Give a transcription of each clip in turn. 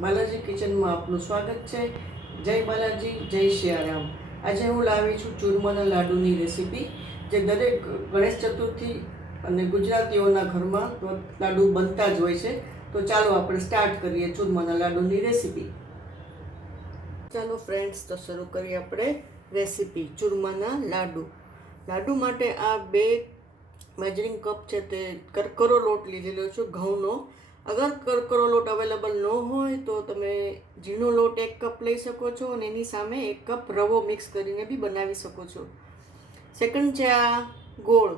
બાલાજી કિચનમાં આપનું સ્વાગત છે। જય બાલાજી, જય સિયારામ। આજે હું લાવી છું ચૂરમાના લાડુની રેસીપી, જે દરેક ગણેશ ચતુર્થી અને ગુજરાતીઓના ઘરમાં લાડુ બનતા જ હોય છે। તો ચાલો આપણે સ્ટાર્ટ કરીએ ચૂરમાના લાડુની રેસીપી। ચાલો ફ્રેન્ડ્સ, તો શરૂ કરીએ આપણે રેસીપી ચૂરમાના લાડુ માટે આ 2 મેજરિંગ કપ છે તે કરકરો લોટ લીધેલો છું ઘઉંનો। અગર કરકરો લોટ અવેલેબલ ન હોય તો તમે ઝીણો લોટ 1 કપ લઈ શકો છો અને એની સામે 1 કપ રવો મિક્સ કરીને બી બનાવી શકો છો। સેકન્ડ છે આ ગોળ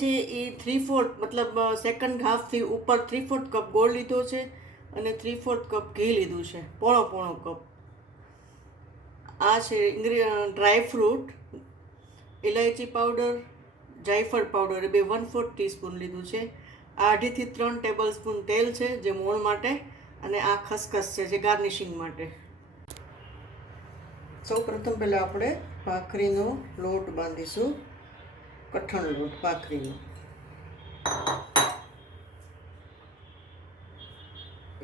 છે એ 3/4 મતલબ સેકન્ડ હાફથી ઉપર 3/4 કપ ગોળ લીધો છે અને 3/4 કપ ઘી લીધું છે, પોણો કપ। આ છે ડ્રાય ફ્રૂટ, ઇલાયચી પાવડર, જાયફળ પાવડર એ 1/4 ટીસ્પૂન લીધું છે। 2.5 થી 3 ટેબલ સ્પૂન તેલ છે જે મોણ માટે, અને આ ખસખસ છે જે ગાર્નિશિંગ માટે। સૌપ્રથમ પહેલાં આપણે ભાખરીનો લોટ બાંધીશું, કઠણ લોટ ભાખરીનો।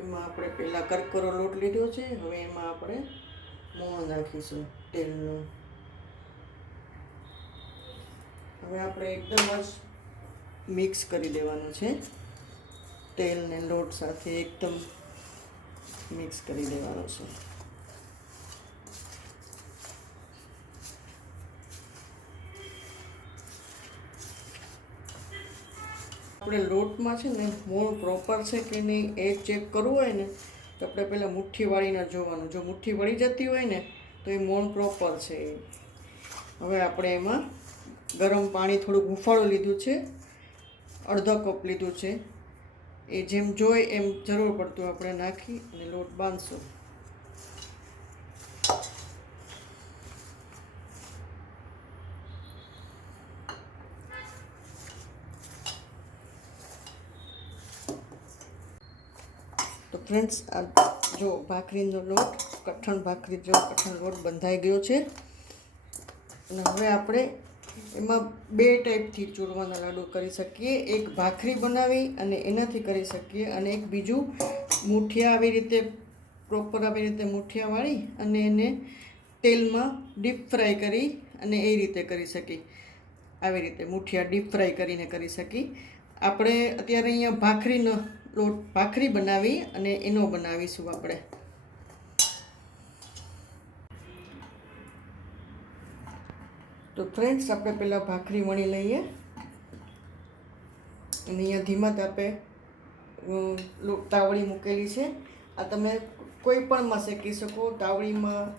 એમાં આપણે પહેલાં કરકરો લોટ લીધો છે, હવે એમાં આપણે મોણ નાખીશું તેલનું। હવે આપણે એકદમ જ મિક્સ કરી દેવાનું છે, તેલ ને લોટ સાથે એકદમ મિક્સ કરી દેવાનું છે। આપણે લોટમાં છે ને મોણ પ્રોપર છે કે નહીં એ ચેક કરવું હોય ને તો આપણે પહેલાં મુઠ્ઠી વાળીને જોવાનું। જો મુઠ્ઠી વળી જતી હોય ને તો એ મોણ પ્રોપર છે। હવે આપણે એમાં ગરમ પાણી થોડુંક હુંફાળું લીધું છે, અડધો કપ લીધું છે, એ જેમ જોઈએ એમ જરૂર પડતું આપણે નાખી અને લોટ બાંધશું। તો ફ્રેન્ડ્સ, આ જો ભાખરીનો લોટ કઠણ લોટ બંધાઈ ગયો છે। અને હવે આપણે એમાં 2 ટાઈપથી ચૂરમાના લાડુ કરી શકીએ। એક ભાખરી બનાવી અને એનાથી કરી શકીએ, અને એક બીજું મુઠિયા આવી રીતે મુઠિયા વાળી અને એને તેલમાં ડીપ ફ્રાય કરી અને એ રીતે કરી શકીએ। આવી રીતે મુઠિયા ડીપ ફ્રાય કરીને કરી શકીએ। આપણે અત્યારે અહીંયા ભાખરી બનાવી અને એનો બનાવીશું આપણે। તો ફ્રેન્ડ્સ, આપણે પહેલાં ભાખરી વણી લઈએ, અને અહીંયા ધીમા તાપે તાવડી મૂકેલી છે। આ તમે કોઈ પણમાં શેકી શકો, તાવડીમાં,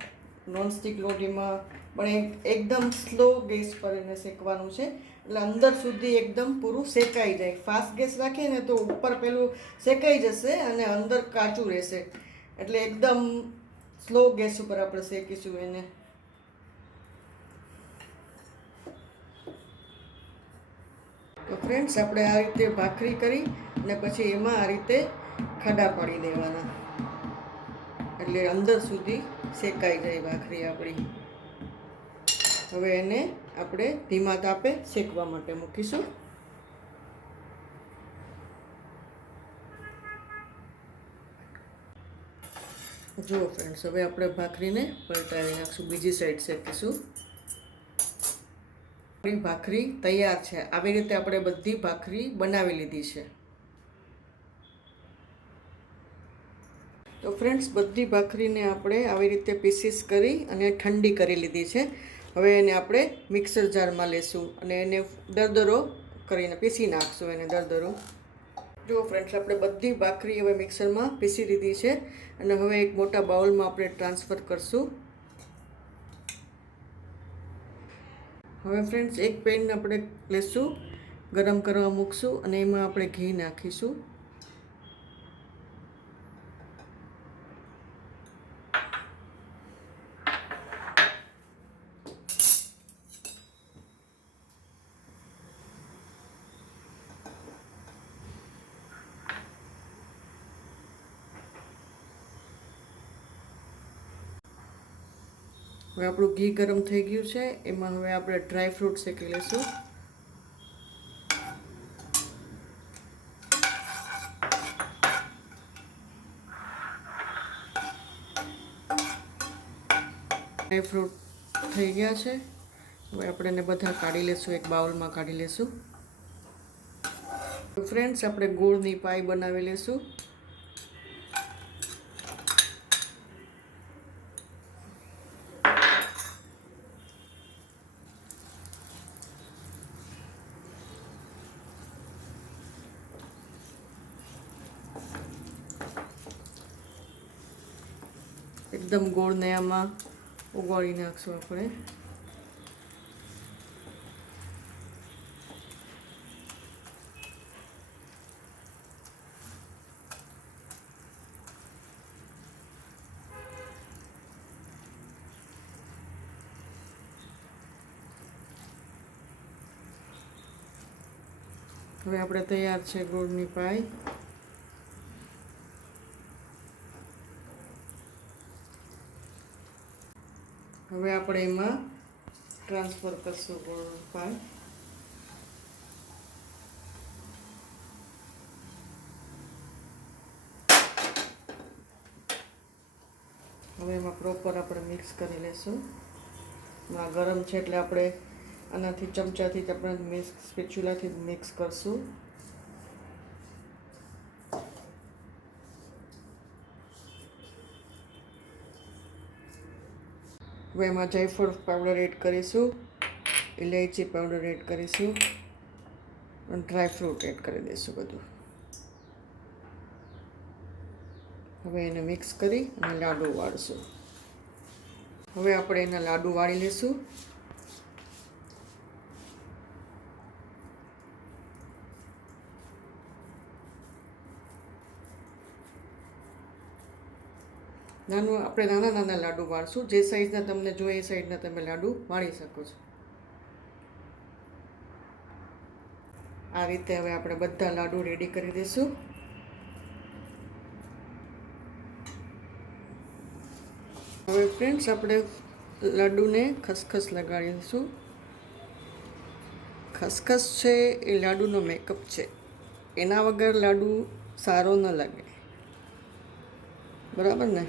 નોનસ્ટિક લોઢીમાં, પણ એકદમ સ્લો ગેસ પર એને શેકવાનું છે, એટલે અંદર સુધી એકદમ પૂરું શેકાઈ જાય। ફાસ્ટ ગેસ રાખીએ ને તો ઉપર પેલું શેકાઈ જશે અને અંદર કાચું રહેશે, એટલે એકદમ સ્લો ગેસ ઉપર આપણે શેકીશું એને। તો ફ્રેન્ડ્સ, આપણે આ રીતે ભાખરી કરી અને પછી એમાં આ રીતે ખાડા પાડી દેવાના, એટલે અંદર સુધી શેકાઈ જાય ભાખરી આપણી। હવે એને આપણે ધીમા તાપે શેકવા માટે મૂકીશું। જુઓ ફ્રેન્ડ્સ, હવે આપણે ભાખરીને પલટાવી નાખશું, બીજી સાઈડ શેકીશું। આપણી ભાખરી તૈયાર છે। આવી રીતે આપણે બધી ભાખરી બનાવી લીધી છે। તો ફ્રેન્ડ્સ, બધી ભાખરીને આપણે આવી રીતે પીસીસ કરી અને ઠંડી કરી લીધી છે। હવે એને આપણે મિક્સર જારમાં લેશું અને એને દરદરો કરીને પીસી નાખશું એને દરદરો। જુઓ ફ્રેન્ડ્સ, આપણે બધી ભાખરી હવે મિક્સરમાં પીસી દીધી છે, અને હવે એક મોટા બાઉલમાં આપણે ટ્રાન્સફર કરશું। હવે ફ્રેન્ડ્સ, એક પેન આપણે લેશું, ગરમ કરવા મૂકશું અને એમાં આપણે ઘી નાખીશું। હવે આપણું ઘી ગરમ થઈ ગયું છે, એમાં હવે આપણે ડ્રાય ફ્રૂટ શેકી લઈશું। ડ્રાય ફ્રૂટ થઈ ગયા છે. હવે આપણે એને બધા કાઢી લેશું, એક બાઉલમાં કાઢી લેશું. ફ્રેન્ડ્સ, આપણે ગોળની પાઈ બનાવી લેશું. એકદમ ગોળને આમાં ઉગાડી નાખશું આપણે. હવે આપણે તૈયાર છે ગોળની પાઈ. હવે આપણે એમાં ટ્રાન્સફર કરશું ગોળની પાઈ. હવે એમાં પ્રોપર આપણે મિક્સ કરી લઈશું. આ ગરમ છે એટલે આપણે આનાથી ચમચાથી આપણે સ્પેચ્યુલાથી મિક્સ કરશું. હવે એમાં જાયફળ પાવડર એડ કરીશું, ઇલાયચી પાવડર એડ કરીશું અને ડ્રાય ફ્રૂટ એડ કરી દઈશું બધું. હવે એને મિક્સ કરી અને લાડુ વાળશું. હવે આપણે એના લાડુ વાળી લઈશું. આપણે નાના નાના લાડુ વાળશું. જે સાઈઝના તમને જોઈએ એ સાઈઝના તમે લાડુ વાળી શકો છો. આ રીતે હવે આપણે બધા લાડુ રેડી કરી દઈશું. હવે ફ્રેન્ડ્સ, આપણે લાડુને ખસખસ લગાડીશું. ખસખસ છે એ લાડુનો મેકઅપ છે. એના વગર લાડુ સારો ન લાગે, બરાબર ને?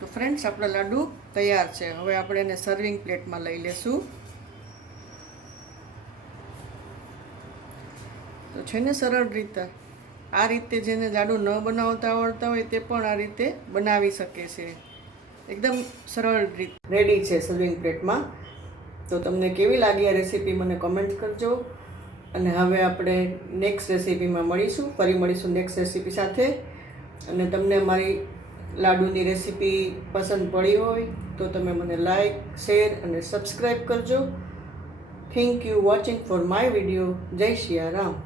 તો ફ્રેન્ડ્સ, આપણા લાડુ તૈયાર છે. હવે આપણે એને સર્વિંગ પ્લેટમાં લઈ લેશું. તો છે ને સરળ રીતે. આ રીતે જેને લાડુ ન બનાવતા આવડતા હોય તે પણ આ રીતે બનાવી શકે છે. એકદમ સરળ રીત રેડી છે સર્વિંગ પ્લેટમાં. તો તમને કેવી લાગી આ રેસીપી મને કમેન્ટ કરજો. અને હવે આપણે નેક્સ્ટ રેસીપીમાં મળીશું. ફરી મળીશું નેક્સ્ટ રેસીપી સાથે. અને તમને મારી લાડુની રેસીપી પસંદ પડી હોય તો તમે મને લાઈક, શેર અને સબસ્ક્રાઈબ કરજો. Thank you watching for my video. જય સિયારામ.